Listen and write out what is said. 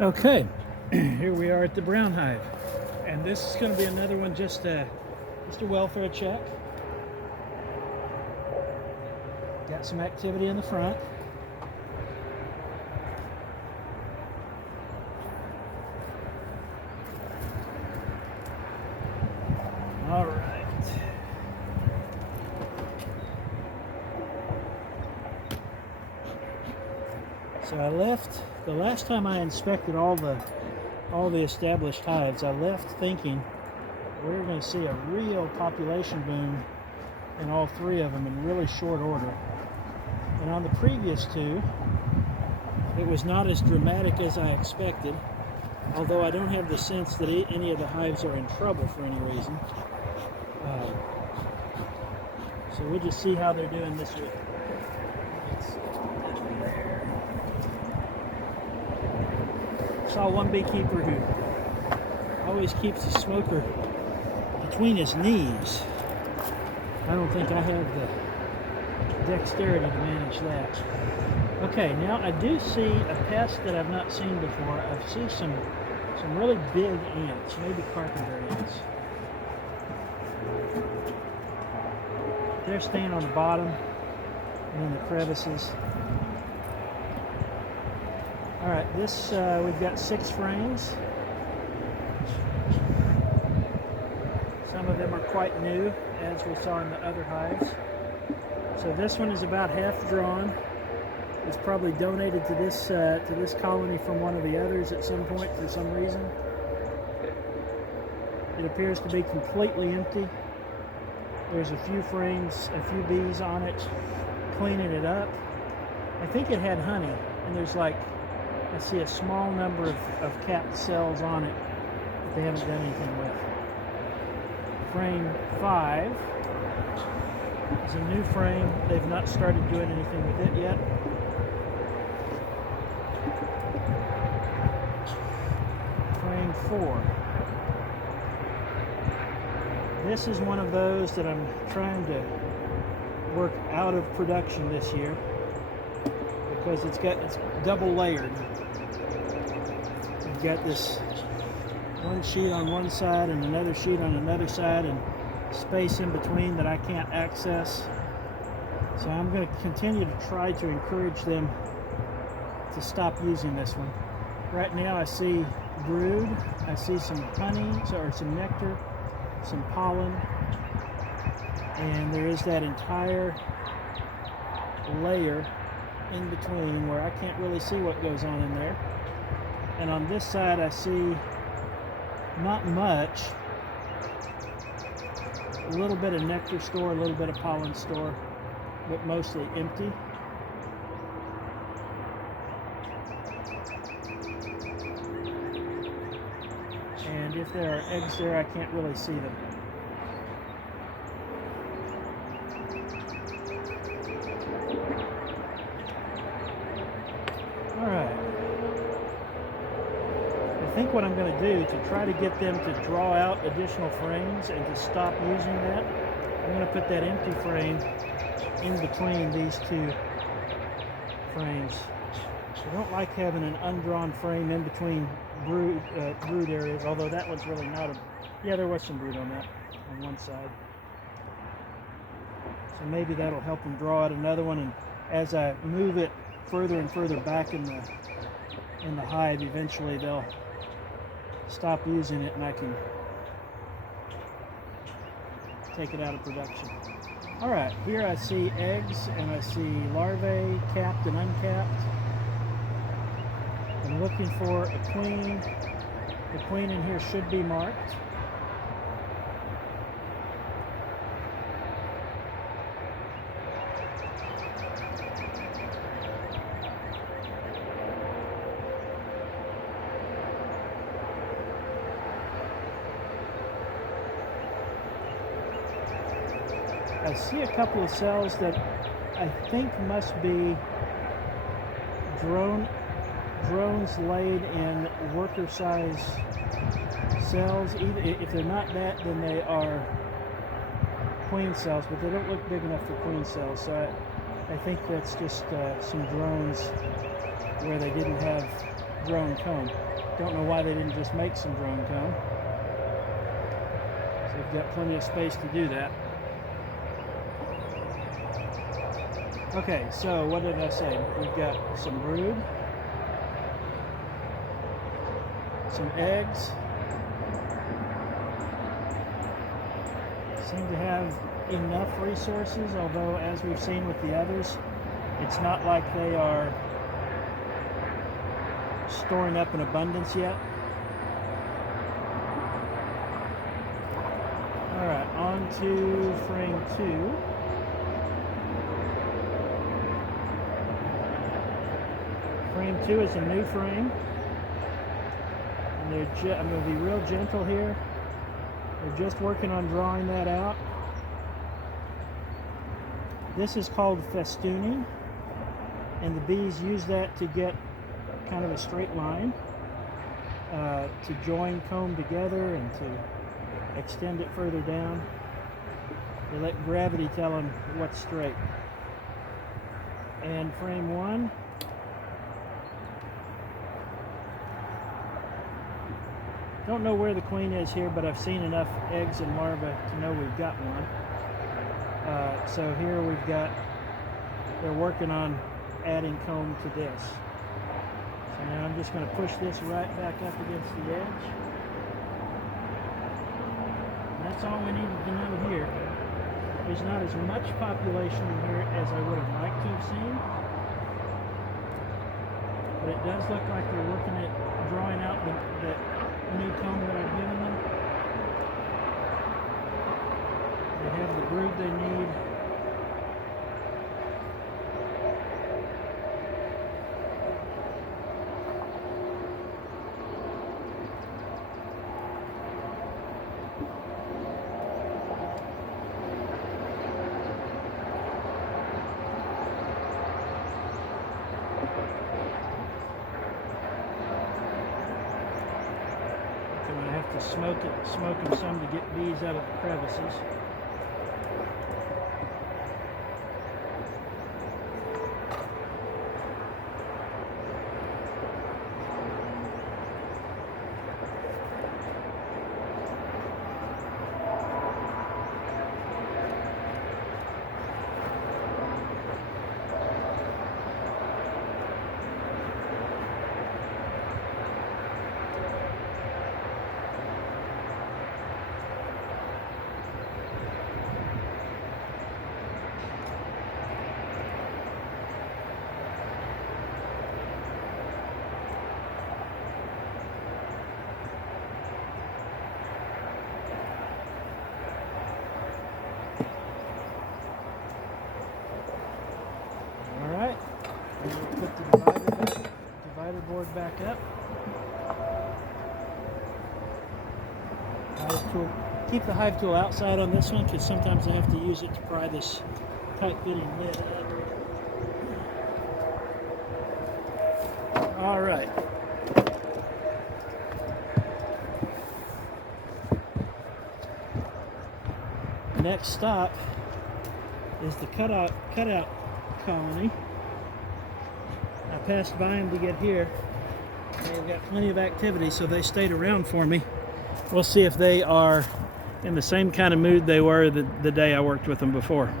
Okay, here we are at the brown hive, and this is going to be another one, just a welfare check. Got some activity in the front. All right. So I left the last time I inspected all the established hives. I left thinking we were going to see a real population boom in all three of them in really short order. And on the previous two, it was not as dramatic as I expected, although I don't have the sense that any of the hives are in trouble for any reason. So we'll just see how they're doing this week. Saw one beekeeper who always keeps the smoker between his knees. I don't think I have the dexterity to manage that. Okay, now I do see a pest that I've not seen before. I see some really big ants, maybe carpenter ants. They're staying on the bottom and in the crevices. All right, this we've got 6 frames. Some of them are quite new, as we saw in the other hives. So this one is about half drawn. It's probably donated to this colony from one of the others at some point for some reason. It appears to be completely empty. There's a few frames, a few bees on it, cleaning it up. I think it had honey, and there's like, I see a small number of capped cells on it that they haven't done anything with. Frame 5 is a new frame. They've not started doing anything with it yet. Frame 4. This is one of those that I'm trying to work out of production this year because it's double layered. You've got this one sheet on one side and another sheet on another side and space in between that I can't access. So I'm going to continue to try to encourage them to stop using this one. Right now I see brood, I see some honey, or some nectar, some pollen, and there is that entire layer in between where I can't really see what goes on in there. And on this side I see not much, a little bit of nectar store, a little bit of pollen store, but mostly empty. And if there are eggs there, I can't really see them. Alright. I think what I'm going to do to try to get them to draw out additional frames and to stop using that, I'm going to put that empty frame in between these two frames. I don't like having an undrawn frame in between brood areas, although that one's really not yeah, there was some brood on that, on one side. So maybe that'll help them draw out another one, and as I move it further and further back in the hive, eventually they'll stop using it and I can take it out of production. All right, here I see eggs and I see larvae, capped and uncapped. I'm looking for a queen. The queen in here should be marked. I see a couple of cells that I think must be drones laid in worker size cells. Either if they're not that, then they are queen cells, but they don't look big enough for queen cells. So I think that's just some drones where they didn't have drone comb. Don't know why they didn't just make some drone comb. So they've got plenty of space to do that. Okay, so what did I say? We've got some brood, some eggs. Seem to have enough resources, although as we've seen with the others, it's not like they are storing up in abundance yet. Alright, on to frame 2. Frame 2 is a new frame. And I'm going to be real gentle here. They're just working on drawing that out. This is called festooning, and the bees use that to get kind of a straight line, to join comb together and to extend it further down. They let gravity tell them what's straight. And frame 1. Don't know where the queen is here, but I've seen enough eggs and larvae to know we've got one. So here they're working on adding comb to this. So now I'm just going to push this right back up against the edge. And that's all we needed to know here. There's not as much population in here as I would have liked to have seen. But it does look like they're working at drawing out the new comb that I've given them. They have the brood they need. I have to smoke them some to get bees out of the crevices. Put the divider board back up. Hive tool. Keep the hive tool outside on this one because sometimes I have to use it to pry this tight fitting lid up. All right. Next stop is the cutout colony. I passed by them to get here. They've got plenty of activity, so they stayed around for me. We'll see if they are in the same kind of mood they were the day I worked with them before.